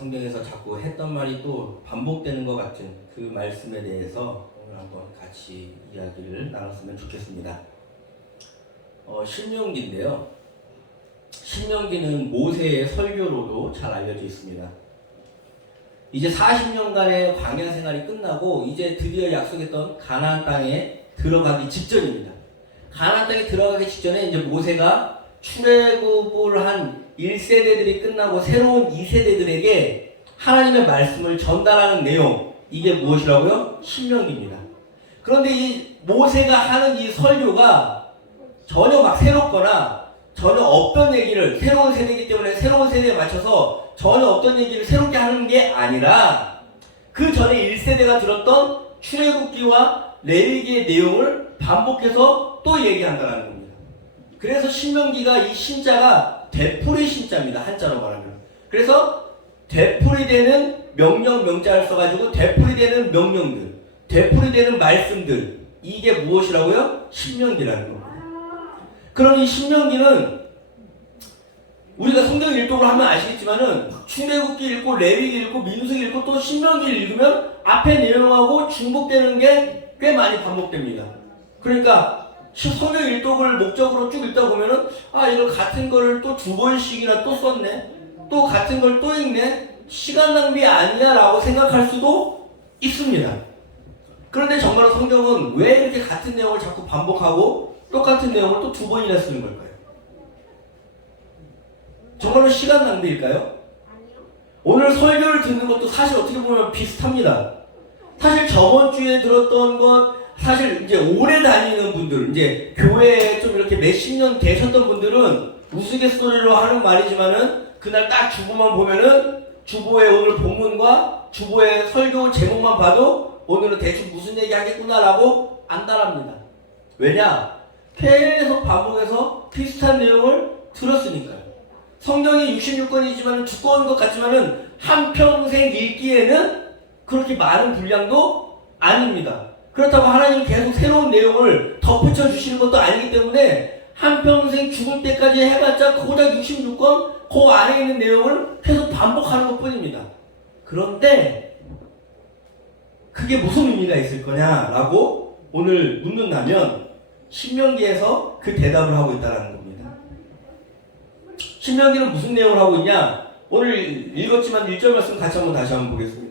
성경에서 자꾸 했던 말이 또 반복되는 것 같은 그 말씀에 대해서 오늘 한번 같이 이야기를 나눴으면 좋겠습니다. 신명기인데요. 신명기는 모세의 설교로도 잘 알려져 있습니다. 이제 40년간의 광야 생활이 끝나고 이제 드디어 약속했던 가나안 땅에 들어가기 직전입니다. 가나안 땅에 들어가기 직전에 이제 모세가 출애굽을 한 1세대들이 끝나고 새로운 2세대들에게 하나님의 말씀을 전달하는 내용, 이게 무엇이라고요? 신명기입니다. 그런데 이 모세가 하는 이 설교가 전혀 막 새롭거나 전혀 없던 얘기를, 새로운 세대이기 때문에 새로운 세대에 맞춰서 전혀 없던 얘기를 새롭게 하는 게 아니라 그 전에 1세대가 들었던 출애굽기와 레위기의 내용을 반복해서 또 얘기한다는 겁니다. 그래서 신명기가 이 신자가 되풀이 신자입니다. 한자로 말하면. 그래서 되풀이되는 명령 명자를 써가지고 되풀이되는 명령들, 되풀이되는 말씀들, 이게 무엇이라고요? 신명기라는 겁니다. 그럼 이 신명기는 우리가 성경 일독을 하면 아시겠지만은 출애굽기 읽고 레위기 읽고 민수기 읽고 또 신명기를 읽으면 앞에 내용하고 중복되는 게 꽤 많이 반복됩니다. 그러니까 성경 일독을 목적으로 쭉 읽다 보면은 이거 같은 거를 또 2번씩이나 또 썼네, 또 같은 걸 또 읽네, 시간 낭비 아니야 라고 생각할 수도 있습니다. 그런데 정말로 성경은 왜 이렇게 같은 내용을 자꾸 반복하고 똑같은 내용을 또 2번이나 쓰는 걸까요? 정말로 시간 낭비일까요? 오늘 설교를 듣는 것도 사실 어떻게 보면 비슷합니다. 사실 저번 주에 들었던 것, 사실 이제 오래 다니는 분들, 이제 교회에 좀 이렇게 몇십 년 계셨던 분들은 우스갯소리로 하는 말이지만은 그날 딱 주보만 보면은 주보의 오늘 본문과 주보의 설교 제목만 봐도 오늘은 대충 무슨 얘기 하겠구나라고 안다랍니다. 왜냐? 계속 반복해서 비슷한 내용을 들었으니까요. 성경이 66권이지만 두꺼운 것 같지만은 한평생 읽기에는 그렇게 많은 분량도 아닙니다. 그렇다고 하나님이 계속 새로운 내용을 덧붙여 주시는 것도 아니기 때문에 한평생 죽을 때까지 해봤자 고작 66권 그 안에 있는 내용을 계속 반복하는 것 뿐입니다. 그런데 그게 무슨 의미가 있을 거냐라고 오늘 묻는다면 신명기에서 그 대답을 하고 있다는 겁니다. 신명기는 무슨 내용을 하고 있냐? 오늘 읽었지만 1절 말씀 같이 다시 한번 보겠습니다.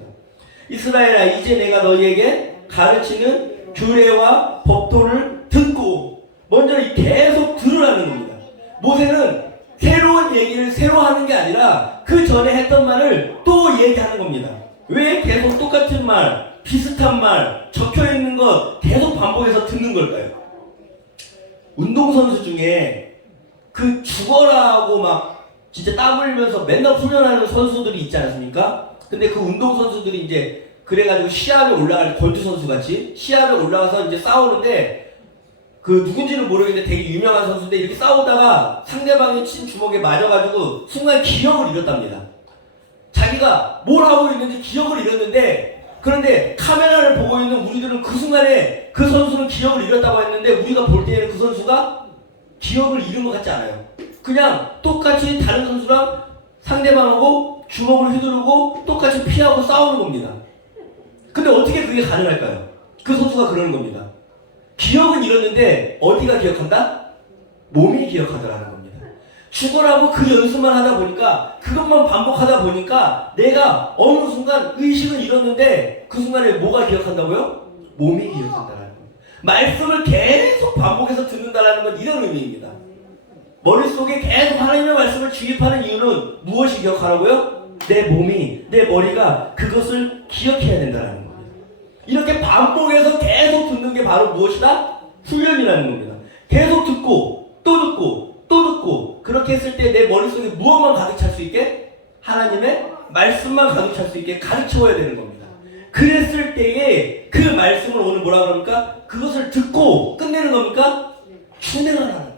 이스라엘아, 이제 내가 너희에게 가르치는 규례와 법도를 듣고, 먼저 계속 들으라는 겁니다. 모세는 새로운 얘기를 새로 하는 게 아니라 그 전에 했던 말을 또 얘기하는 겁니다. 왜 계속 똑같은 말, 비슷한 말, 적혀있는 것 계속 반복해서 듣는 걸까요? 운동선수 중에 그 죽어라고 막 진짜 땀 흘리면서 맨날 훈련하는 선수들이 있지 않습니까? 근데 그 운동선수들이 이제 그래가지고 시합에 올라갈, 권투 선수같이 시합에 올라가서 이제 싸우는데 그 누군지는 모르겠는데 되게 유명한 선수인데 이렇게 싸우다가 상대방이 친 주먹에 맞아가지고 순간 기억을 잃었답니다. 자기가 뭘 하고 있는지 기억을 잃었는데, 그런데 카메라를 보고 있는 우리들은 그 순간에 그 선수는 기억을 잃었다고 했는데 우리가 볼 때에는 그 선수가 기억을 잃은 것 같지 않아요. 그냥 똑같이 다른 선수랑 상대방하고 주먹을 휘두르고 똑같이 피하고 싸우는 겁니다. 근데 어떻게 그게 가능할까요? 그 선수가 그러는 겁니다. 기억은 잃었는데 어디가 기억한다? 몸이 기억하더라는 겁니다. 죽어라고 그 연습만 하다 보니까, 그것만 반복하다 보니까 내가 어느 순간 의식은 잃었는데 그 순간에 뭐가 기억한다고요? 몸이 기억한다는 겁니다. 말씀을 계속 반복해서 듣는다는 건 이런 의미입니다. 머릿속에 계속 하나님의 말씀을 주입하는 이유는 무엇이 기억하라고요? 내 몸이, 내 머리가 그것을 기억해야 된다는 겁니다. 이렇게 반복해서 계속 듣는 게 바로 무엇이다? 훈련이라는 겁니다. 계속 듣고 또 듣고 또 듣고, 그렇게 했을 때 내 머릿속에 무엇만 가득 찰 수 있게? 하나님의 말씀만 가득 찰 수 있게 가르쳐야 되는 겁니다. 그랬을 때에 그 말씀을 오늘 뭐라 그럽니까? 그것을 듣고 끝내는 겁니까? 준행을 하는.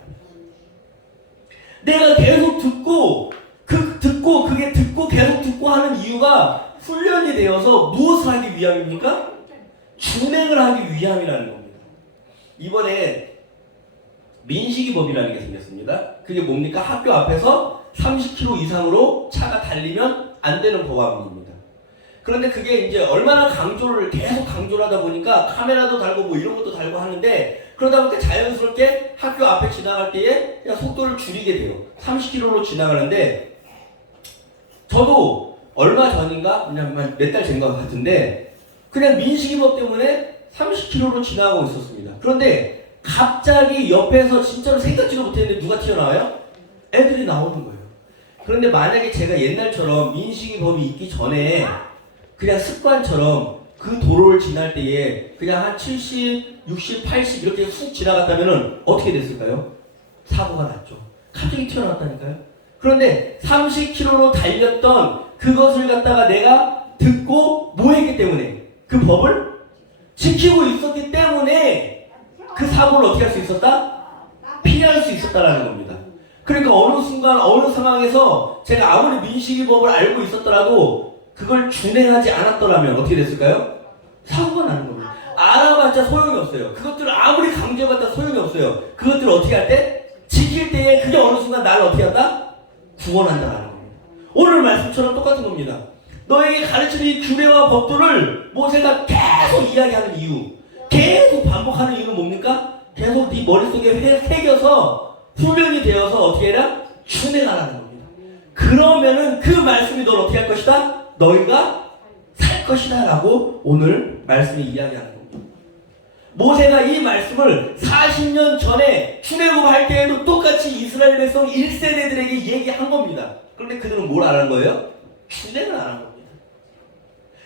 내가 계속 듣고 그게 듣고 계속 듣고 하는 이유가 훈련이 되어서 무엇을 하기 위함입니까? 준행을 하기 위함이라는 겁니다. 이번에 민식이법이라는 게 생겼습니다. 그게 뭡니까? 학교 앞에서 30km 이상으로 차가 달리면 안 되는 법안입니다. 그런데 그게 이제 얼마나 계속 강조를 하다 보니까 카메라도 달고 뭐 이런 것도 달고 하는데, 그러다 보니까 자연스럽게 학교 앞에 지나갈 때에 그냥 속도를 줄이게 돼요. 30km로 지나가는데, 저도 얼마 전인가 그냥 몇 달 전 것 같은데 그냥 민식이법 때문에 30km로 지나가고 있었습니다. 그런데 갑자기 옆에서 진짜로 생각지도 못했는데 누가 튀어나와요? 애들이 나오는 거예요. 그런데 만약에 제가 옛날처럼 민식이법이 있기 전에 그냥 습관처럼 그 도로를 지날 때에 그냥 한 70, 60, 80 이렇게 훅 지나갔다면 어떻게 됐을까요? 사고가 났죠. 갑자기 튀어나왔다니까요. 그런데 30km로 달렸던 그것을 갖다가 내가 듣고 뭐 했기 때문에, 그 법을 지키고 있었기 때문에 그 사고를 어떻게 할 수 있었다? 피할 수 있었다라는 겁니다. 그러니까 어느 순간 어느 상황에서 제가 아무리 민식이법을 알고 있었더라도 그걸 준행하지 않았더라면 어떻게 됐을까요? 사고가 나는 겁니다. 알아봤자 소용이 없어요. 그것들을 아무리 강조해봤자 소용이 없어요. 그것들을 어떻게 할 때? 지킬 때에 그게 어느 순간 나를 어떻게 한다? 구원한다는 겁니다. 오늘 말씀처럼 똑같은 겁니다. 너에게 가르치는 이 규례와 법도를 모세가 계속 이야기하는 이유, 계속 반복하는 이유는 뭡니까? 계속 네 머릿속에 새겨서 훈련이 되어서 어떻게 해라? 준행하라는 겁니다. 그러면은 그 말씀이 널 어떻게 할 것이다? 너희가 살 것이다 라고 오늘 말씀이 이야기하는 겁니다. 모세가 이 말씀을 40년 전에 출애굽할 때에도 똑같이 이스라엘 백성 1세대들에게 얘기한 겁니다. 그런데 그들은 뭘 안 한 거예요? 준행을 안 한 겁니다.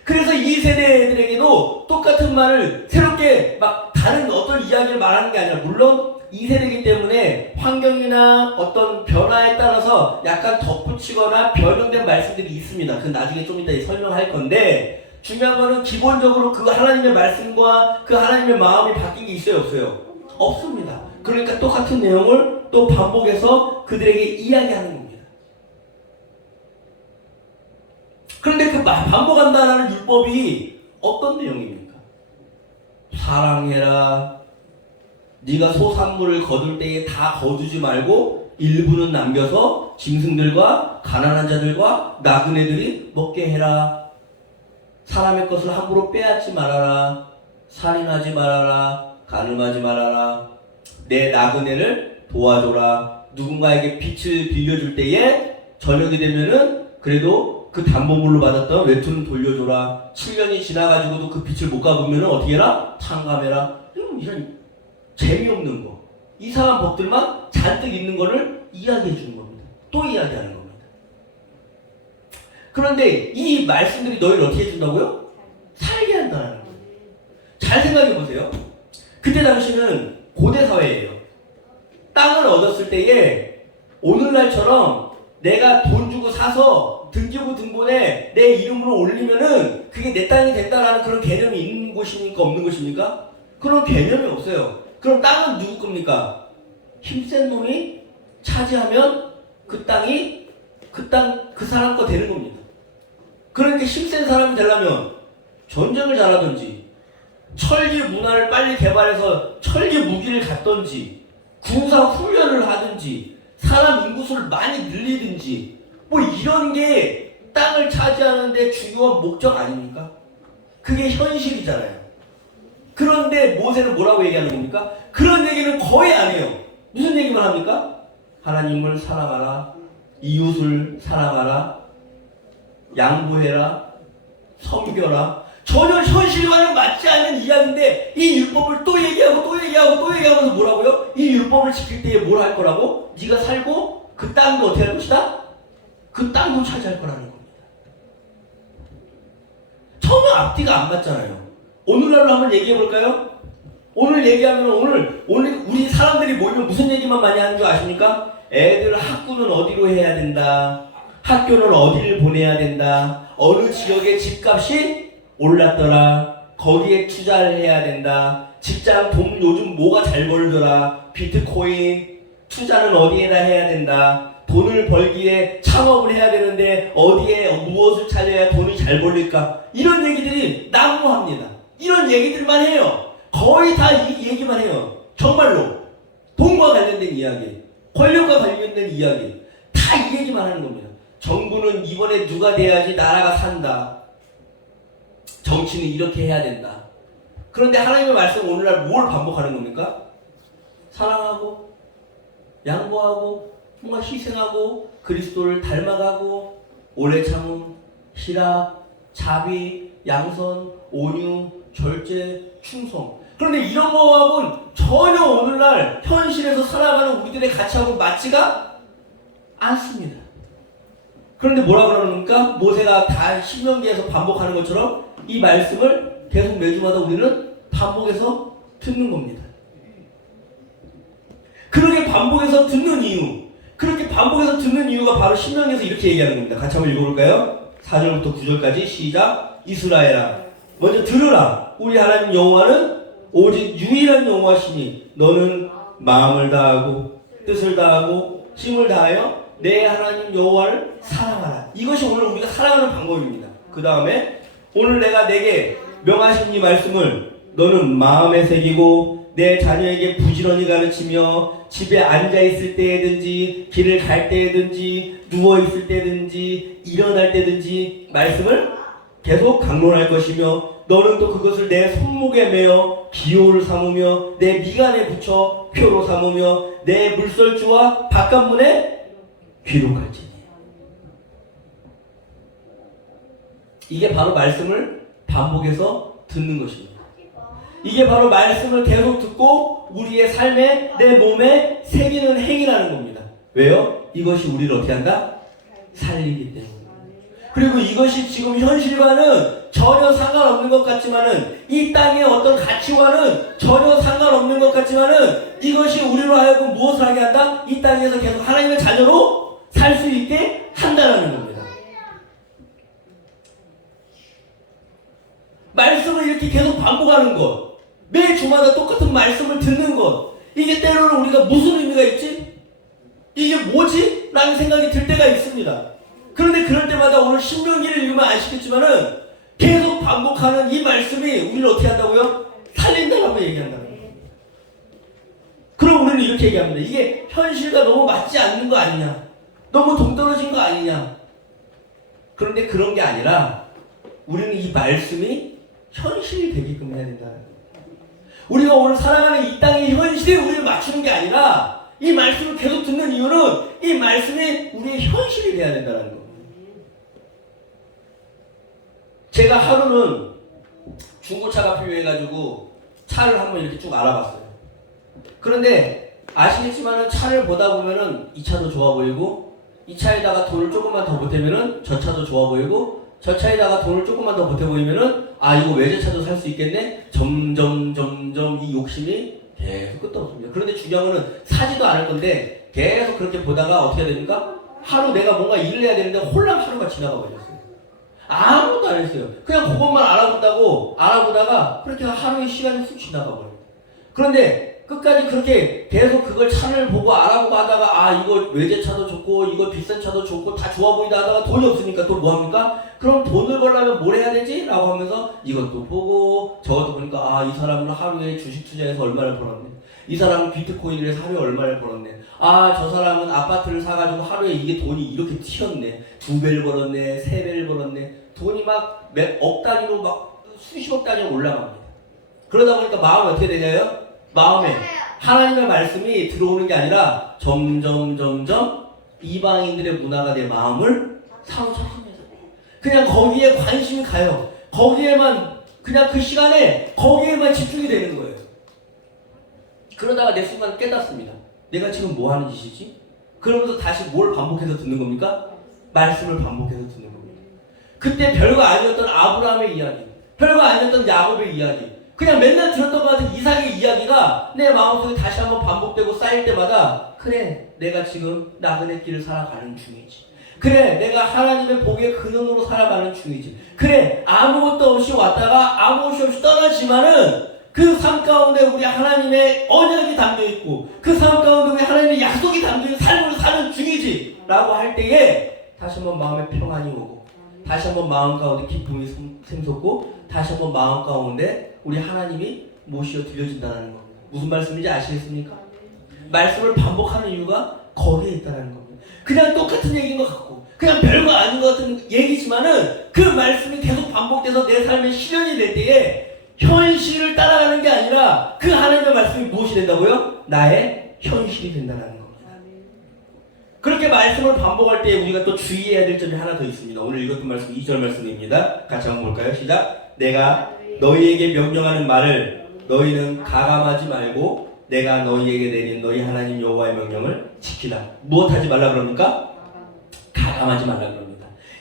그래서 2세대들에게도 똑같은 말을 새롭게 막 다른 어떤 이야기를 말하는 게 아니라, 물론 2세대이기 때문에 환경이나 어떤 변화에 따라서 약간 덧붙이거나 변형된 말씀들이 있습니다. 그건 나중에 좀 이따 설명할 건데, 중요한 거는 기본적으로 그 하나님의 말씀과 그 하나님의 마음이 바뀐 게 있어요, 없어요? 없습니다. 그러니까 똑같은 내용을 또 반복해서 그들에게 이야기하는 겁니다. 그런데 그 반복한다는 율법이 어떤 내용입니까? 사랑해라. 네가 소산물을 거둘 때에 다 거두지 말고 일부는 남겨서 짐승들과 가난한 자들과 나그네들이 먹게 해라. 사람의 것을 함부로 빼앗지 말아라. 살인하지 말아라. 간음하지 말아라. 내 나그네를 도와줘라. 누군가에게 빚을 빌려줄 때에 저녁이 되면은 그래도 그 담보물로 받았던 외투는 돌려줘라. 7년이 지나가지고도 그 빚을 못 갚으면은 어떻게 해라? 탕감해라. 이런 재미없는 거, 이상한 법들만 잔뜩 있는 거를 이야기해 주는 겁니다. 또 이야기하는 겁니다. 그런데 이 말씀들이 너희를 어떻게 해준다고요? 살게 한다는 거예요. 잘 생각해 보세요. 그때 당시는 고대 사회예요. 땅을 얻었을 때에 오늘날처럼 내가 돈 주고 사서 등기부 등본에 내 이름으로 올리면은 그게 내 땅이 됐다라는 그런 개념이 있는 곳입니까? 없는 곳입니까? 그런 개념이 없어요. 그럼 땅은 누구 겁니까? 힘센 놈이 차지하면 그 땅이 그 사람 거 되는 겁니다. 그러니까 힘센 사람이 되려면 전쟁을 잘하든지, 철기 문화를 빨리 개발해서 철기 무기를 갖든지, 군사 훈련을 하든지, 사람 인구수를 많이 늘리든지, 뭐 이런 게 땅을 차지하는데 중요한 목적 아닙니까? 그게 현실이잖아요. 그런데 모세는 뭐라고 얘기하는 겁니까? 그런 얘기는 거의 안 해요. 무슨 얘기만 합니까? 하나님을 사랑하라, 이웃을 사랑하라, 양보해라, 섬겨라. 전혀 현실과는 맞지 않는 이야기인데 이 율법을 또 얘기하고 또 얘기하고 또 얘기하면서 뭐라고요? 이 율법을 지킬 때에 뭘 할 거라고? 네가 살고 그 땅도 어떻게 할 것이다? 그 땅도 차지할 거라는 겁니다. 전혀 앞뒤가 안 맞잖아요. 오늘날로 한번 얘기해 볼까요? 오늘 얘기하면 오늘 우리 사람들이 모이면 무슨 얘기만 많이 하는 줄 아십니까? 애들 학구는 어디로 해야 된다. 학교는 어디를 보내야 된다. 어느 지역의 집값이 올랐더라. 거기에 투자를 해야 된다. 직장 돈 요즘 뭐가 잘 벌더라. 비트코인 투자는 어디에다 해야 된다. 돈을 벌기에 창업을 해야 되는데 어디에 무엇을 찾아야 돈이 잘 벌릴까. 이런 얘기들이 난무합니다. 이런 얘기들만 해요. 거의 다 이 얘기만 해요. 정말로 돈과 관련된 이야기, 권력과 관련된 이야기, 다 다 이 얘기만 하는 겁니다. 정부는 이번에 누가 돼야지 나라가 산다. 정치는 이렇게 해야 된다. 그런데 하나님의 말씀은 오늘날 뭘 반복하는 겁니까? 사랑하고 양보하고 정말 희생하고 그리스도를 닮아가고 오래 참음, 희락, 자비, 양선, 온유, 절제, 충성. 그런데 이런 거하고는 전혀 오늘날 현실에서 살아가는 우리들의 가치하고 맞지가 않습니다. 그런데 뭐라 그러는가? 모세가 다 신명기에서 반복하는 것처럼 이 말씀을 계속 매주마다 우리는 반복해서 듣는 겁니다. 그렇게 반복해서 듣는 이유, 그렇게 반복해서 듣는 이유가 바로 신명기에서 이렇게 얘기하는 겁니다. 같이 한번 읽어볼까요? 4절부터 9절까지 시작. 이스라엘아, 먼저 들으라. 우리 하나님 여호와는 오직 유일한 여호와시니 너는 마음을 다하고 뜻을 다하고 힘을 다하여 내 하나님 여호와를 사랑하라. 이것이 오늘 우리가 살아가는 방법입니다. 그 다음에 오늘 내가 내게 명하신 이 말씀을 너는 마음에 새기고 내 자녀에게 부지런히 가르치며 집에 앉아있을 때든지 길을 갈 때든지 누워있을 때든지 일어날 때든지 말씀을 계속 강론할 것이며 너는 또 그것을 내 손목에 매어 기호를 삼으며 내 미간에 붙여 표로 삼으며 내 물설주와 바깥문에 기록할지니. 이게 바로 말씀을 반복해서 듣는 것입니다. 이게 바로 말씀을 계속 듣고 우리의 삶에 내 몸에 새기는 행위라는 겁니다. 왜요? 이것이 우리를 어떻게 한다? 살리기 때문에. 그리고 이것이 지금 현실과는 전혀 상관없는 것 같지만은 이 땅의 어떤 가치와는 전혀 상관없는 것 같지만은 이것이 우리로 하여금 무엇을 하게 한다? 이 땅에서 계속 하나님의 자녀로 살 수 있게 한다는 겁니다. 말씀을 이렇게 계속 반복하는 것, 매 주마다 똑같은 말씀을 듣는 것, 이게 때로는 우리가 무슨 의미가 있지? 이게 뭐지? 라는 생각이 들 때가 있습니다. 그런데 그럴 때마다 오늘 신명기를 읽으면 아시겠지만은 계속 반복하는 이 말씀이 우리를 어떻게 한다고요? 살린다라고 얘기한다는 거예요. 그럼 우리는 이렇게 얘기합니다. 이게 현실과 너무 맞지 않는 거 아니냐? 너무 동떨어진 거 아니냐? 그런데 그런 게 아니라 우리는 이 말씀이 현실이 되게끔 해야 된다는 거예요. 우리가 오늘 살아가는 이 땅의 현실에 우리를 맞추는 게 아니라 이 말씀을 계속 듣는 이유는 이 말씀이 우리의 현실이 돼야 된다는 거예요. 제가 하루는 중고차가 필요해가지고 차를 한번 이렇게 쭉 알아봤어요. 그런데 아시겠지만은 차를 보다 보면은 이 차도 좋아 보이고 이 차에다가 돈을 조금만 더 보태면은 저 차도 좋아 보이고 저 차에다가 돈을 조금만 더 보태 보이면은 아 이거 외제차도 살 수 있겠네. 점점 이 욕심이 계속 끝도 없습니다. 그런데 중요한 거는 사지도 않을 건데 계속 그렇게 보다가 어떻게 됩니까? 하루 내가 뭔가 일을 해야 되는데 홀랑 하루가 지나가 버렸어요. 아무것도 안 했어요. 그냥 그것만 알아보다가 그렇게 하루의 시간이 쑥 지나가 버려요. 그런데 끝까지 그렇게 계속 그걸 차를 보고 알아보고 하다가 아 이거 외제차도 좋고 이거 비싼 차도 좋고 다 좋아 보이다 하다가 돈이 없으니까 또 뭐합니까? 그럼 돈을 벌려면 뭘 해야 되지? 라고 하면서 이것도 보고 저것도 보니까 아 이 사람은 하루에 주식 투자해서 얼마를 벌었네. 이 사람은 비트코인을 해서 하루에 얼마를 벌었네. 아 저 사람은 아파트를 사가지고 하루에 이게 돈이 이렇게 튀었네. 2배를 벌었네. 3배를 벌었네. 돈이 막 몇 억 단위로 막 수십억 단위로 올라갑니다. 그러다 보니까 마음이 어떻게 되냐요? 마음에 하나님의 말씀이 들어오는 게 아니라 점점 이방인들의 문화가 내 마음을 사로잡습니다. 그냥 거기에 관심이 가요. 거기에만 그냥 그 시간에 거기에만 집중이 되는 거예요. 그러다가 내 순간 깨닫습니다. 내가 지금 뭐 하는 짓이지? 그러면서 다시 뭘 반복해서 듣는 겁니까? 말씀을 반복해서 듣는 겁니다. 그때 별거 아니었던 아브라함의 이야기, 별거 아니었던 야곱의 이야기, 그냥 맨날 들었던 것 같은 이삭의 이야기가 내 마음속에 다시 한번 반복되고 쌓일 때마다 그래 내가 지금 나그네 길을 살아가는 중이지. 그래 내가 하나님의 복의 근원으로 살아가는 중이지. 그래 아무것도 없이 왔다가 아무것이 없이 떠나지만은 그 삶 가운데 우리 하나님의 언약이 담겨있고 그 삶 가운데 우리 하나님의 약속이 담겨있는 삶을 사는 중이지 라고 할 때에 다시 한번 마음에 평안이 오고 다시 한번 마음 가운데 기쁨이 샘솟고 다시 한번 마음 가운데 우리 하나님이 모시어 들려진다는 겁니다. 무슨 말씀인지 아시겠습니까? 말씀을 반복하는 이유가 거기에 있다는 겁니다. 그냥 똑같은 얘기인 것 같고 그냥 별거 아닌 것 같은 얘기지만은 그 말씀이 계속 반복돼서 내 삶에 실현이 될 때에 현실을 따라가는 게 아니라 그 하나님의 말씀이 무엇이 된다고요? 나의 현실이 된다는 겁니다. 그렇게 말씀을 반복할 때 우리가 또 주의해야 될 점이 하나 더 있습니다. 오늘 읽었던 말씀 2절 말씀입니다. 같이 한번 볼까요? 시작. 내가 너희에게 명령하는 말을 너희는 가감하지 말고 내가 너희에게 내린 너희 하나님 여호와의 명령을 지키라. 무엇하지 말라 그럽니까? 가감하지 말라 그럽니다.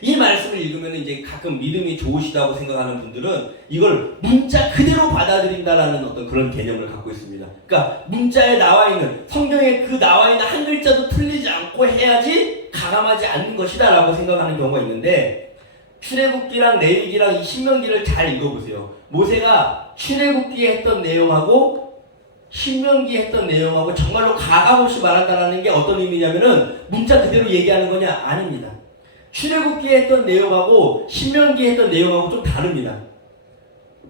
이 말씀을 읽으면 이제 가끔 믿음이 좋으시다고 생각하는 분들은 이걸 문자 그대로 받아들인다라는 어떤 그런 개념을 갖고 있습니다. 그러니까 문자에 나와 있는 성경에 그 나와 있는 한 글자도 틀리지 않고 해야지 가감하지 않는 것이다라고 생각하는 경우가 있는데 출애굽기랑 레위기랑 이 신명기를 잘 읽어보세요. 모세가 출애굽기에 했던 내용하고 신명기에 했던 내용하고 정말로 가감없이 말한다는 게 어떤 의미냐면은 문자 그대로 얘기하는 거냐? 아닙니다. 출애굽기에 했던 내용하고 신명기에 했던 내용하고 좀 다릅니다.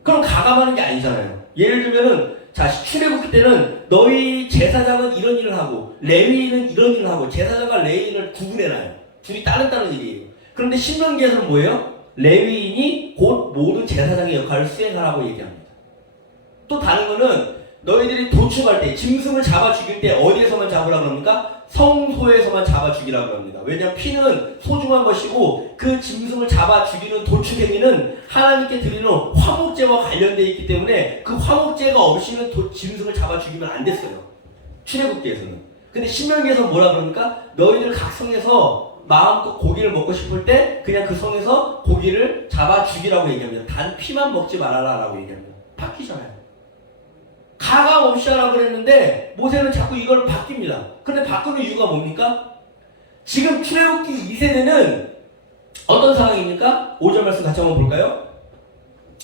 그럼 가감하는 게 아니잖아요. 예를 들면은 자 출애굽기 때는 너희 제사장은 이런 일을 하고 레위인은 이런 일을 하고 제사장과 레위인을 구분해놔요. 둘이 다른 일이에요. 그런데 신명기에서는 뭐예요? 레위인이 곧 모든 제사장의 역할을 수행하라고 얘기합니다. 또 다른 거는 너희들이 도축할 때 짐승을 잡아 죽일 때 어디에서만 잡으라고 합니까? 성소에서만 잡아 죽이라고 합니다. 왜냐하면 피는 소중한 것이고 그 짐승을 잡아 죽이는 도축 행위는 하나님께 드리는 화목제와 관련되어 있기 때문에 그 화목제가 없이는 짐승을 잡아 죽이면 안 됐어요. 출애굽기에서는. 근데 신명기에서는 뭐라 그럽니까? 너희들 각 성에서 마음껏 고기를 먹고 싶을 때 그냥 그 성에서 고기를 잡아 죽이라고 얘기합니다. 단 피만 먹지 말아라 라고 얘기합니다. 바뀌잖아요. 가감 없이 하라고 그랬는데 모세는 자꾸 이걸 바뀝니다. 그런데 바꾸는 이유가 뭡니까? 지금 출애굽기 2세대는 어떤 상황입니까? 5절 말씀 같이 한번 볼까요?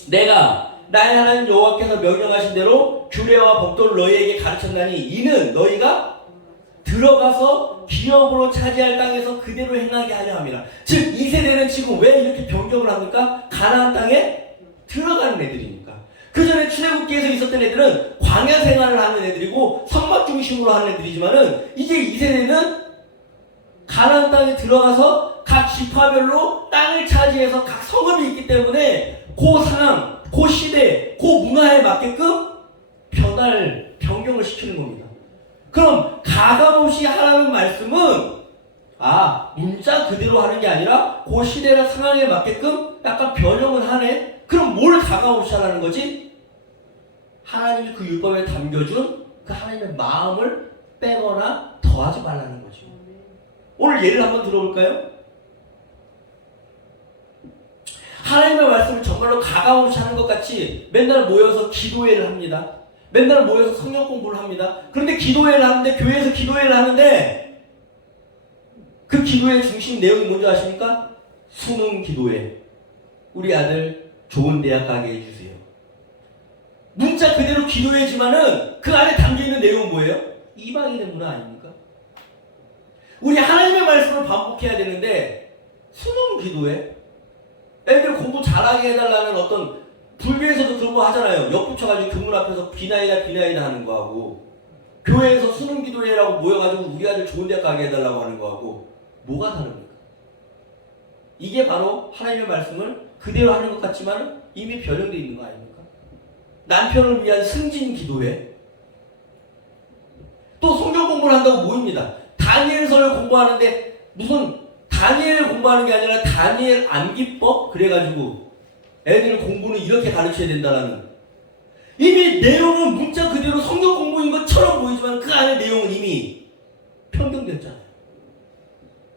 내가 나의 하나님 여호와께서 명령하신 대로 규례와 법도를 너희에게 가르쳤나니 이는 너희가 들어가서 기업으로 차지할 땅에서 그대로 행하게 하려 합니다. 즉 2세대는 지금 왜 이렇게 변경을 합니까? 가나안 땅에 들어가는 애들이니까. 그 전에 출애굽기에서 있었던 애들은 광야 생활을 하는 애들이고 성막 중심으로 하는 애들이지만은 이제 2세대는 가나안 땅에 들어가서 각 지파별로 땅을 차지해서 각 성읍이 있기 때문에 그 상황, 그 시대, 그 문화에 맞게끔 변경을 시키는 겁니다. 그럼 가감없이 하라는 말씀은 문자 그대로 하는 게 아니라 그 시대나 상황에 맞게끔 약간 변형을 하네? 그럼 뭘 가감없이 하라는 거지? 하나님이 그 율법에 담겨준 그 하나님의 마음을 빼거나 더하지 말라는 거죠. 오늘 예를 한번 들어볼까요? 하나님의 말씀을 정말로 가감없이 하는 것 같이 맨날 모여서 기도회를 합니다. 맨날 모여서 성경 공부를 합니다. 그런데 기도회를 하는데 교회에서 기도회를 하는데 그 기도회 중심 내용이 뭔지 아십니까? 수능 기도회. 우리 아들 좋은 대학 가게 해주세요. 문자 그대로 기도회지만은 그 안에 담겨있는 내용은 뭐예요? 이방인의 문화 아닙니까? 우리 하나님의 말씀을 반복해야 되는데 수능 기도회? 애들 공부 잘하게 해달라는 어떤 불교에서도 그런 거 하잖아요. 역 붙여가지고 교문 앞에서 비나이다 하는 거하고 교회에서 수능 기도회라고 모여가지고 우리 아들 좋은 대학 가게 해달라고 하는 거하고 뭐가 다릅니까? 이게 바로 하나님의 말씀을 그대로 하는 것 같지만 이미 변형되어 있는 거 아닙니까? 남편을 위한 승진 기도회. 또 성경 공부를 한다고 모입니다. 다니엘서를 공부하는데 무슨 다니엘 공부하는 게 아니라 다니엘 암기법? 그래가지고 애들 공부는 이렇게 가르쳐야 된다라는 이미 내용은 문자 그대로 성경 공부인 것처럼 보이지만 그 안에 내용은 이미 변경됐잖아요.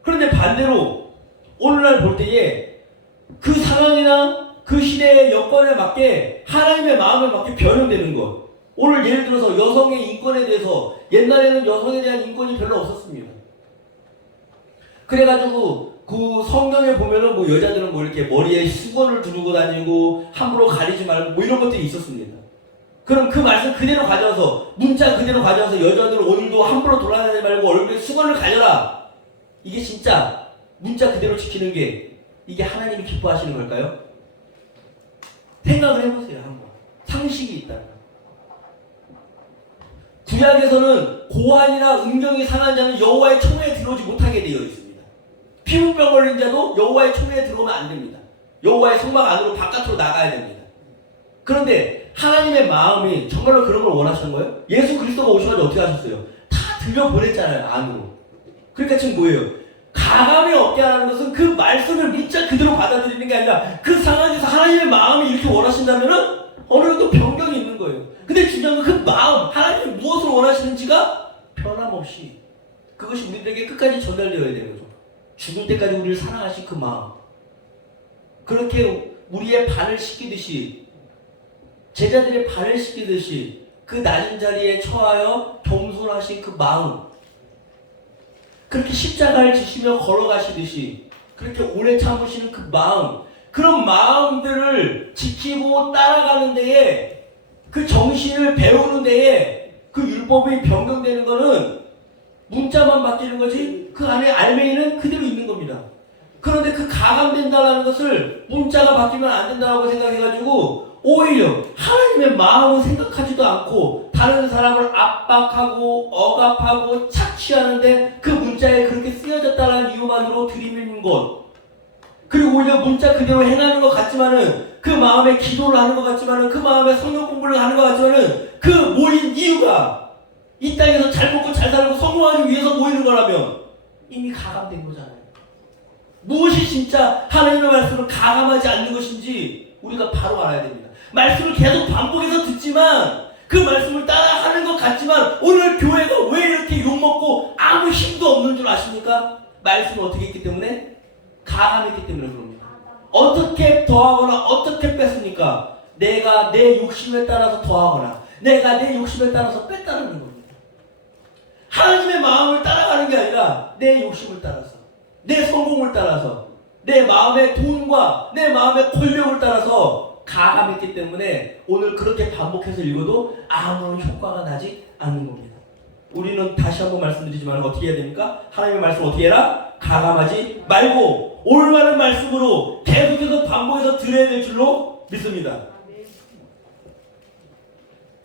그런데 반대로 오늘날 볼 때에 그 상황이나 그 시대의 여건에 맞게 하나님의 마음에 맞게 변형되는 것. 오늘 예를 들어서 여성의 인권에 대해서 옛날에는 여성에 대한 인권이 별로 없었습니다. 그래가지고 그 성경에 보면은 뭐 여자들은 뭐 이렇게 머리에 수건을 두르고 다니고 함부로 가리지 말고 뭐 이런 것들이 있었습니다. 그럼 그 말씀 그대로 가져와서 문자 그대로 가져와서 여자들은 오늘도 함부로 돌아다니지 말고 얼굴에 수건을 가려라. 이게 진짜 문자 그대로 지키는 게 이게 하나님이 기뻐하시는 걸까요? 생각을 해보세요 한번. 상식이 있다면 구약에서는 고환이나 음경이 상한 자는 여호와의 총회에 들어오지 못하게 되어 있습니다. 피부병 걸린 자도 여호와의 총회에 들어오면 안 됩니다. 여호와의 성막 안으로 바깥으로 나가야 됩니다. 그런데 하나님의 마음이 정말로 그런 걸 원하시는 거예요? 예수 그리스도가 오셔가지고 어떻게 하셨어요? 다 들려보냈잖아요, 안으로. 그러니까 지금 뭐예요? 가감이 없게 하라는 것은 그 말씀을 문자 그대로 받아들이는 게 아니라 그 상황에서 하나님의 마음이 이렇게 원하신다면은 어느 정도 변경이 있는 거예요. 근데 중요한 건 그 마음, 하나님이 무엇을 원하시는지가 변함없이 그것이 우리들에게 끝까지 전달되어야 되는 거죠. 죽을 때까지 우리를 사랑하신 그 마음. 그렇게 우리의 발을 씻기듯이, 제자들의 발을 씻기듯이 그 낮은 자리에 처하여 겸손하신 그 마음, 그렇게 십자가를 지시며 걸어가시듯이 그렇게 오래 참으시는 그 마음, 그런 마음들을 지키고 따라가는 데에, 그 정신을 배우는 데에 그 율법이 변경되는 것은 문자만 바뀌는 거지 그 안에 알맹이는 그대로 있는 겁니다. 그런데 그 가감된다는 것을 문자가 바뀌면 안 된다고 생각해가지고 오히려 하나님의 마음을 생각하지도 않고 다른 사람을 압박하고 억압하고 착취하는데 그 문자에 그렇게 쓰여졌다는 이유만으로 들이미는 것, 그리고 오히려 문자 그대로 행하는 것 같지만은, 그 마음에 기도를 하는 것 같지만은, 그 마음에 성경 공부를 하는 것 같지만은 그 모인 이유가 이 땅에서 잘 먹고 잘 살고 성공하기 위해서 모이는 거라면 이미 가감된 거잖아요. 무엇이 진짜 하나님의 말씀을 가감하지 않는 것인지 우리가 바로 알아야 됩니다. 말씀을 계속 반복해서 듣지만, 그 말씀을 따라하는 것 같지만 오늘 교회가 왜 이렇게 욕먹고 아무 힘도 없는 줄 아십니까? 말씀을 어떻게 했기 때문에? 가감했기 때문에 그럽니다. 어떻게 더하거나 어떻게 뺐습니까? 내가 내 욕심에 따라서 더하거나 내가 내 욕심에 따라서 뺐다는 겁니다. 하나님의 마음을 따라가는 게 아니라 내 욕심을 따라서, 내 성공을 따라서, 내 마음의 돈과 내 마음의 권력을 따라서 가감했기 때문에 오늘 그렇게 반복해서 읽어도 아무런 효과가 나지 않는 겁니다. 우리는 다시 한번 말씀드리지만 어떻게 해야 됩니까? 하나님의 말씀을 어떻게 해라? 가감하지 말고 올바른 말씀으로 계속해서 반복해서 들어야 될 줄로 믿습니다.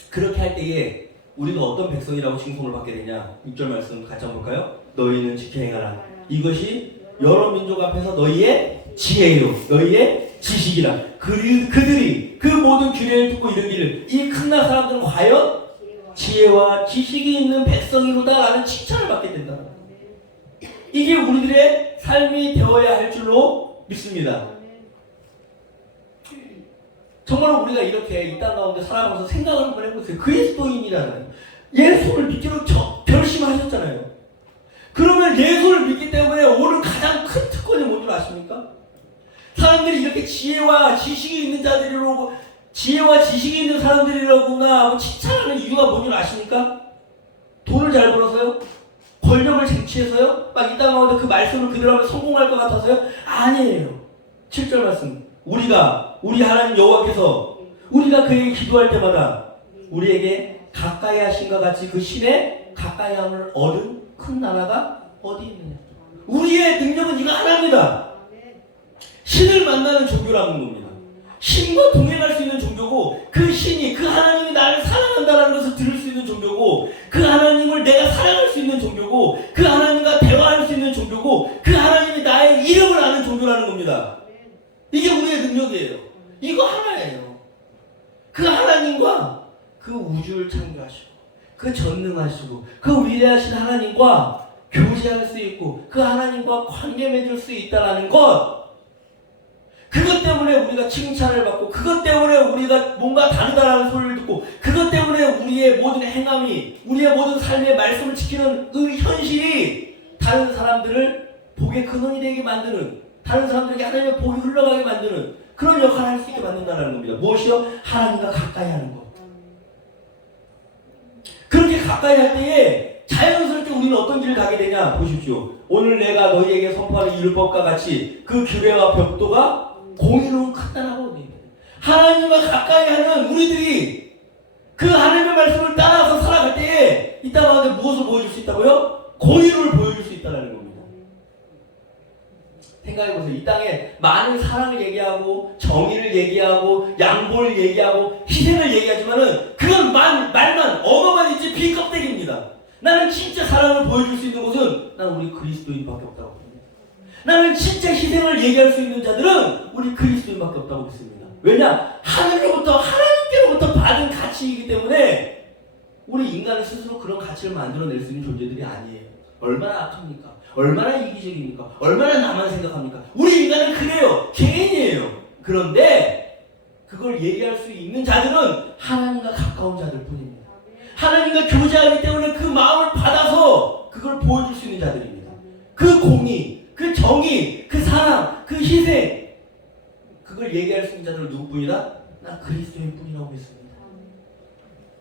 그렇게 할 때에 우리가 어떤 백성이라고 칭송을 받게 되냐? 6절 말씀 같이 한번 볼까요? 너희는 지켜 행하라. 이것이 여러 민족 앞에서 너희의 지혜요, 너희의 지식이라. 그들이 그 모든 규례를 듣고 이르기를 이 큰 나라 사람들은 과연 지혜와 지식이 있는 백성이로다라는 칭찬을 받게 된다. 이게 우리들의 삶이 되어야 할 줄로 믿습니다. 정말 우리가 이렇게 이 땅 가운데 살아가면서 생각을 한번 해보세요. 그리스도인이라는 예수를 믿기로 결심하셨잖아요. 그러면 예수를 믿기 때문에 오늘 가장 큰 특권이 뭔 줄 아십니까? 사람들이 이렇게 지혜와 지식이 있는 자들이라고, 지혜와 지식이 있는 사람들이라고나 하고 칭찬하는 이유가 뭔 줄 아십니까? 돈을 잘 벌어서요? 권력을 쟁취해서요? 막 이 땅 가운데 그 말씀을 그대로 하면 성공할 것 같아서요? 아니에요. 7절 말씀. 우리 하나님 여호와께서 우리가 그에게 기도할 때마다 우리에게 가까이 하신 것 같이 그 신의 가까이함을 얻은 큰 나라가 어디 있느냐. 우리의 능력은 이거 하나입니다. 신을 만나는 종교라는 겁니다. 신과 동행할 수 있는 종교고, 그 신이, 그 하나님이 나를 사랑한다는 것을 들을 수 있는 종교고, 그 하나님을 내가 사랑할 수 있는 종교고, 그 하나님과 대화할 수 있는 종교고, 그 하나님이 나의 이름을 아는 종교라는 겁니다. 이게 우리의 능력이에요. 이거 하나예요. 그 하나님과 그 우주를 창조하시고, 그 전능하시고, 그 위대하신 하나님과 교제할 수 있고, 그 하나님과 관계 맺을 수 있다는 것, 그것 때문에 우리가 칭찬을 받고, 그것 때문에 우리가 뭔가 다르다라는 소리를 듣고, 그것 때문에 우리의 모든 행함이, 우리의 모든 삶의 말씀을 지키는 그 현실이 다른 사람들을 복의 근원이 되게 만드는, 다른 사람들에게 하나님의 복이 흘러가게 만드는 그런 역할을 할 수 있게 만든다는 겁니다. 무엇이요? 하나님과 가까이 하는 것. 그렇게 가까이 할 때에 자연스럽게 우리는 어떤 길을 가게 되냐? 보십시오. 오늘 내가 너희에게 선포하는 이 율법과 같이 그 규례와 벽도가 공의로운 간단하고, 하나님과 가까이 하는 우리들이 그 하나님의 말씀을 따라서 살아갈 때에 이 땅 가운데 무엇을 보여줄 수 있다고요? 공의를 보여줄 수 있다는 겁니다. 생각해보세요. 이 땅에 많은 사랑을 얘기하고 정의를 얘기하고 양보를 얘기하고 희생을 얘기하지만은 그건 말만 언어만 있지 비껍데기입니다. 나는 진짜 사랑을 보여줄 수 있는 곳은 나는 우리 그리스도인밖에 없다고 봅니다. 나는 진짜 희생을 얘기할 수 있는 자들은 우리 그리스도인밖에 없다고 믿습니다. 왜냐? 하나님께로부터 받은 가치이기 때문에 우리 인간은 스스로 그런 가치를 만들어낼 수 있는 존재들이 아니에요. 얼마나 악합니까? 얼마나 이기적입니까? 얼마나 나만 생각합니까? 우리 인간은 그래요. 개인이에요. 그런데 그걸 얘기할 수 있는 자들은 하나님과 가까운 자들 뿐입니다. 하나님과 교제하기 때문에 그 마음을 받아서 그걸 보여줄 수 있는 자들입니다. 그 공의, 그 정의, 그 사랑, 그 희생, 그걸 얘기할 수 있는 자들은 누구뿐이다? 나 그리스도인 뿐이라고 믿습니다.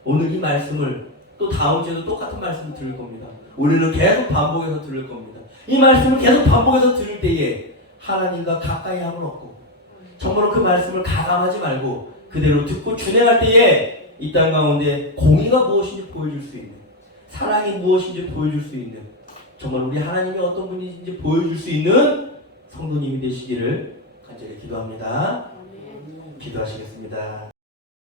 오늘 이 말씀을 또 다음 주에도 똑같은 말씀을 들을 겁니다. 우리는 계속 반복해서 들을 겁니다. 이 말씀을 계속 반복해서 들을 때에 하나님과 가까이 함을 얻고 정말로 그 말씀을 가감하지 말고 그대로 듣고 준행할 때에 이 땅 가운데 공의가 무엇인지 보여줄 수 있는, 사랑이 무엇인지 보여줄 수 있는, 정말 우리 하나님이 어떤 분이신지 보여줄 수 있는 성도님이 되시기를 간절히 기도합니다. 기도하시겠습니다.